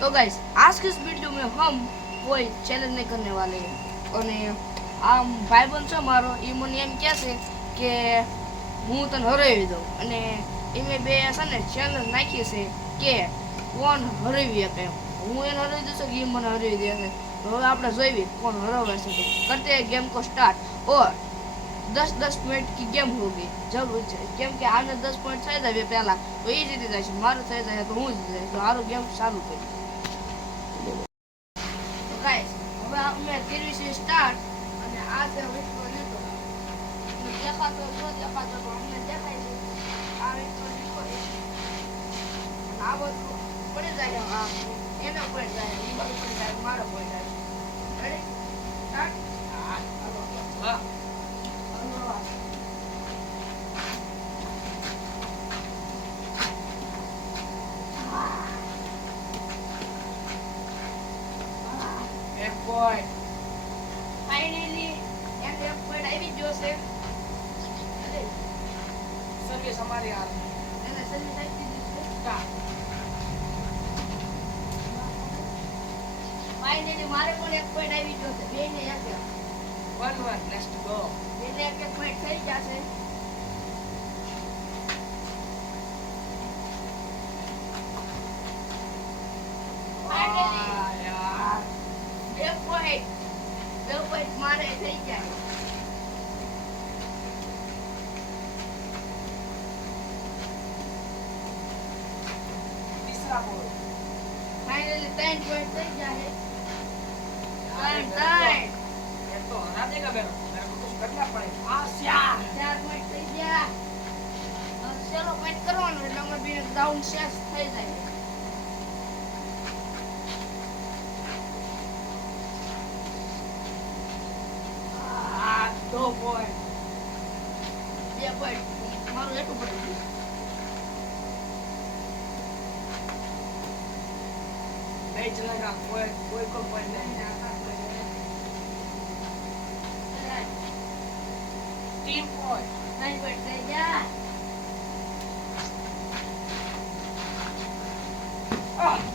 तो गाइस आज के इस वीडियो में हम कोई चैलेंज नहीं करने वाले हैं અને આમ ભાઈબંધ છે મારો એ મને એમ કહે છે કે હું તને હરાવી દઉં અને એમે બે છે ને ચેલેન્જ નાખી છે કે કોણ હરાવી શકે હું એને હરાવી દઉં છું કે એ મને હરાવી દે છે તો હવે આપણે જોઈએ કોણ હરાવે છે તો करते हैं गेम को स्टार्ट और 10-10 मिनट की गेम होगी जब કેમ કે આને 10 પોઈન્ટ થઈ જાય પહેલા તો એ જીતી જાય છે મારું થઈ જાય તો હું જીતી જાય તો આરો ગેમ ચાલુ કરી તો ગાઈસ હવે અમે કરવી સ્ટાર્ટ અને આ છે વિશ્વ લીધો દેખાતો જો દેખાતો તો અમને દેખાય છે આ વિશ્વ લીધો આ બધું પડી જાય આ એનો પડી જાય એ બધું પડી જાય મારો પડી જાય રેડી સ્ટાર્ટ વાહ point finally and एक point આવી ગયો છે અરે સર્વિસ અમારી આ એને સર્વિસ આપી દીધી છે સ્ટાર્ટ finally મારે પણ એક point આવી ગયો છે બે ને એક 1-1 let's go એટલે એક point થઈ જશે मारे થઈ જાય तीसरा बॉल फाइनली 10 पॉइंट થઈ જાય टाइम ये तो हरा देगा मेरे को कुछ करना पड़ेगा चार पॉइंट થઈ ગયા अब चलो पॉइंट करવાનો એટલે અમે બે ડાઉન શેસ થઈ જાય दो पॉइंट ये पॉइंट मारो एक ऊपर नहीं चलेगा कोई को पॉइंट नहीं आता 3 पॉइंट नहीं पॉइंट दे जा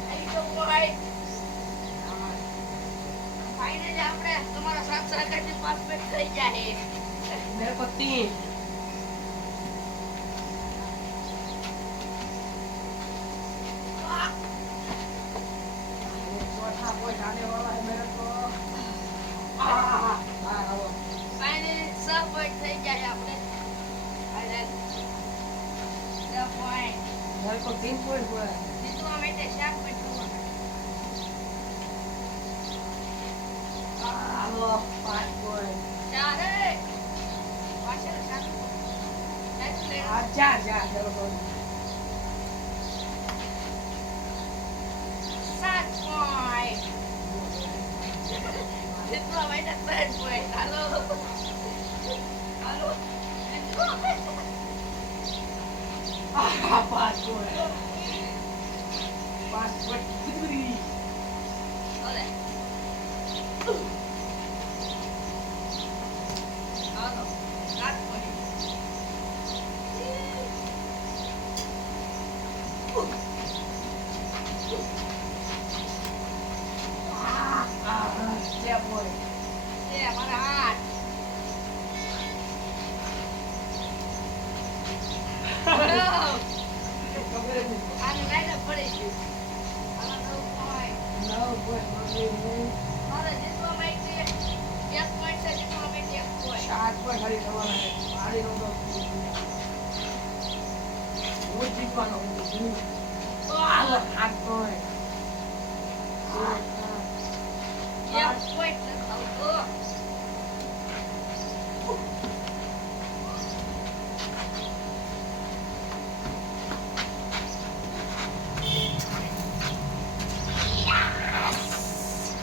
आई तो पॉइंट फाइनली આપણે તમારા સાથ સહકારથી 5 મિનિટ થઈ જાય मेरे को 3 चौथा पॉइंट आने वाला है मेरे को फाइनली 6 पॉइंट થઈ જાય આપણે અને 6 पॉइंट मेरे को 3 पॉइंट हुआ है જીતવા માટે 4 पॉइंट કરવાના Alô, 5 points. Já, né? Pode ser, já. Já, pelo menos. 7 points. Isso vai dar 7 points. Alô? Alô? Ah, 5 points. 5 points. Olha.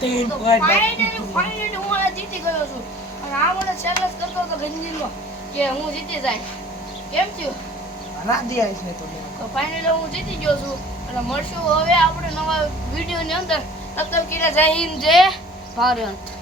Finally હું જીતી ગયો છું અને આ મને ચેલેન્જ કરતો હતો ગંજીનો કે હું જીતી જાય કેમ થયું હરાદી આવી છે તો ફાઇનલી હું જીતી ગયો છું અને મળશું હવે આપણે નવા વિડિયોની અંદર તબ તક કે જય હિન્દ જય ભારત